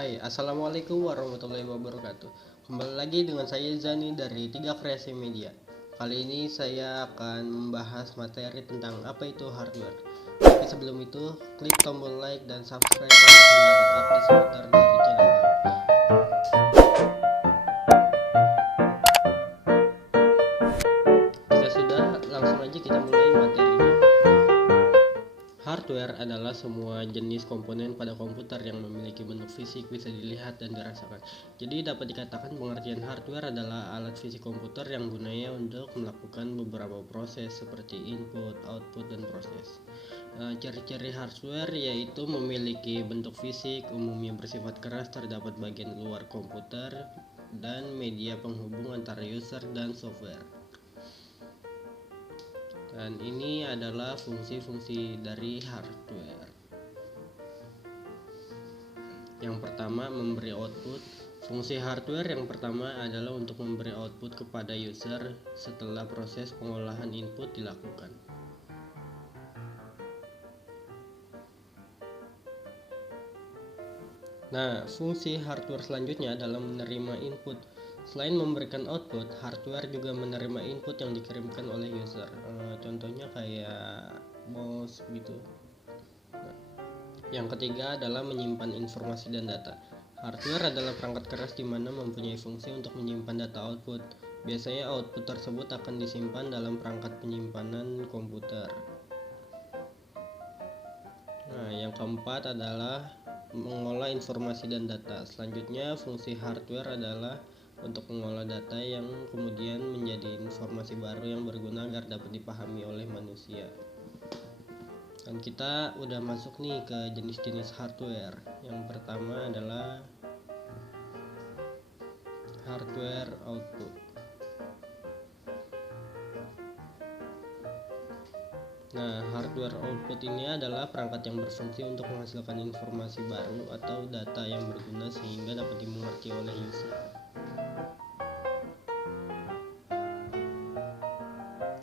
Hai, Assalamualaikum warahmatullahi wabarakatuh. Kembali lagi dengan saya Zani dari Tiga Kreasi Media. Kali ini saya akan membahas materi tentang apa itu hardware. Tapi sebelum itu, klik tombol like dan subscribe untuk mendapat update seputar dari channel kami. Jika sudah, langsung aja kita mulai materinya. Hardware adalah semua jenis komponen pada komputer yang memiliki bentuk fisik, bisa dilihat dan dirasakan. Jadi dapat dikatakan pengertian hardware adalah alat fisik komputer yang gunanya untuk melakukan beberapa proses seperti input, output, dan proses. Ciri-ciri hardware yaitu memiliki bentuk fisik, umumnya bersifat keras, terdapat bagian luar komputer, dan media penghubung antara user dan software. Dan ini adalah fungsi-fungsi dari hardware. Yang pertama, memberi output. Fungsi hardware yang pertama adalah untuk memberi output kepada user setelah proses pengolahan input dilakukan. Nah, fungsi hardware selanjutnya adalah menerima input. Selain memberikan output, hardware juga menerima input yang dikirimkan oleh user. Contohnya kayak mouse gitu. Nah, yang ketiga adalah menyimpan informasi dan data. Hardware adalah perangkat keras di mana mempunyai fungsi untuk menyimpan data output. Biasanya output tersebut akan disimpan dalam perangkat penyimpanan komputer. Nah, yang keempat adalah mengolah informasi dan data. Selanjutnya, fungsi hardware adalah untuk mengolah data yang kemudian menjadi informasi baru yang berguna agar dapat dipahami oleh manusia. Dan kita udah masuk nih ke jenis-jenis hardware. Yang pertama adalah hardware output. Nah, hardware output ini adalah perangkat yang berfungsi untuk menghasilkan informasi baru atau data yang berguna sehingga dapat dimengerti oleh user.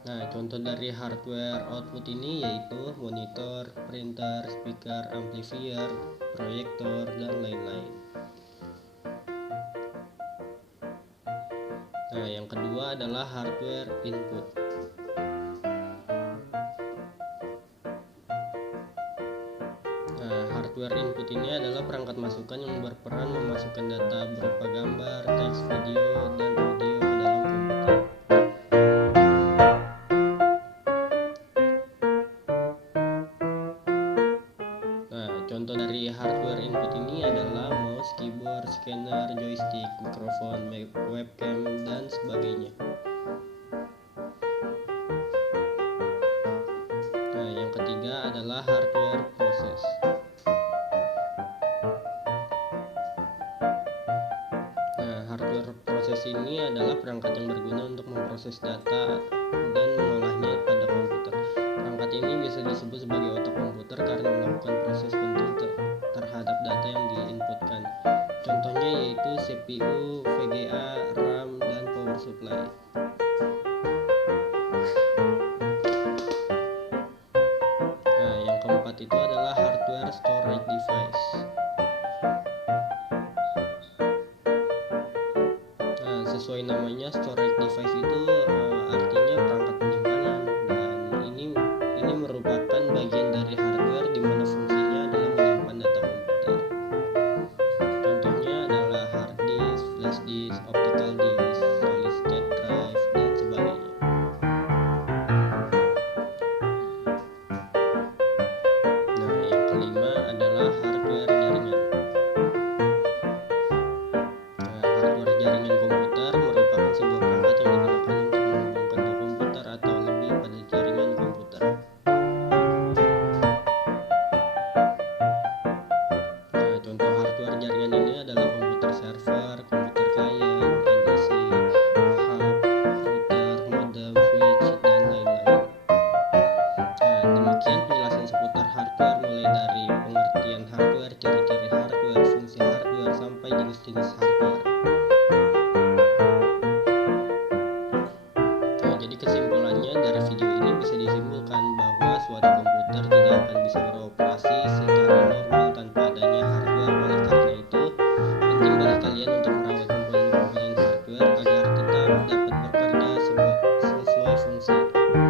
Nah, contoh dari hardware output ini yaitu monitor, printer, speaker, amplifier, proyektor, dan lain-lain. Nah, yang kedua adalah hardware input. Hardware input ini adalah perangkat masukan yang berperan memasukkan data berupa gambar, teks, video, dan audio ke dalam komputer. Nah, contoh dari hardware input ini adalah mouse, keyboard, scanner, joystick, mikrofon, webcam, dan sebagainya. Nah, yang ketiga adalah hardware proses. Hardware proses ini adalah perangkat yang berguna untuk memproses data dan mengolahnya pada komputer. Perangkat ini bisa disebut sebagai otak komputer karena melakukan proses penting terhadap data yang diinputkan. Contohnya yaitu CPU, VGA, RAM, dan power supply. Nah, yang keempat itu adalah hardware storage device. Sesuai namanya, storage device itu artinya perangkat penyimpanan, dan ini merupakan bagian dari hardware di mana fungsinya adalah menyimpan data komputer. Contohnya adalah hard disk, flash disk, optical disk, solid state drive, dan sebagainya. Nah, yang kelima adalah hardware jaringan. Hardware jaringan komputer merupakan sebuah perangkat yang digunakan untuk menghubungkan dua komputer atau lebih pada jaringan komputer. Nah, contoh hardware jaringan ini adalah komputer server, komputer klien, NIC, hub, router, modem, switch, dan lain-lain. Nah, demikian penjelasan seputar hardware mulai dari pengertian hardware, ciri-ciri hardware, fungsi hardware, sampai jenis-jenis hardware. Jadi kesimpulannya dari video ini bisa disimpulkan bahwa suatu komputer tidak akan bisa beroperasi secara normal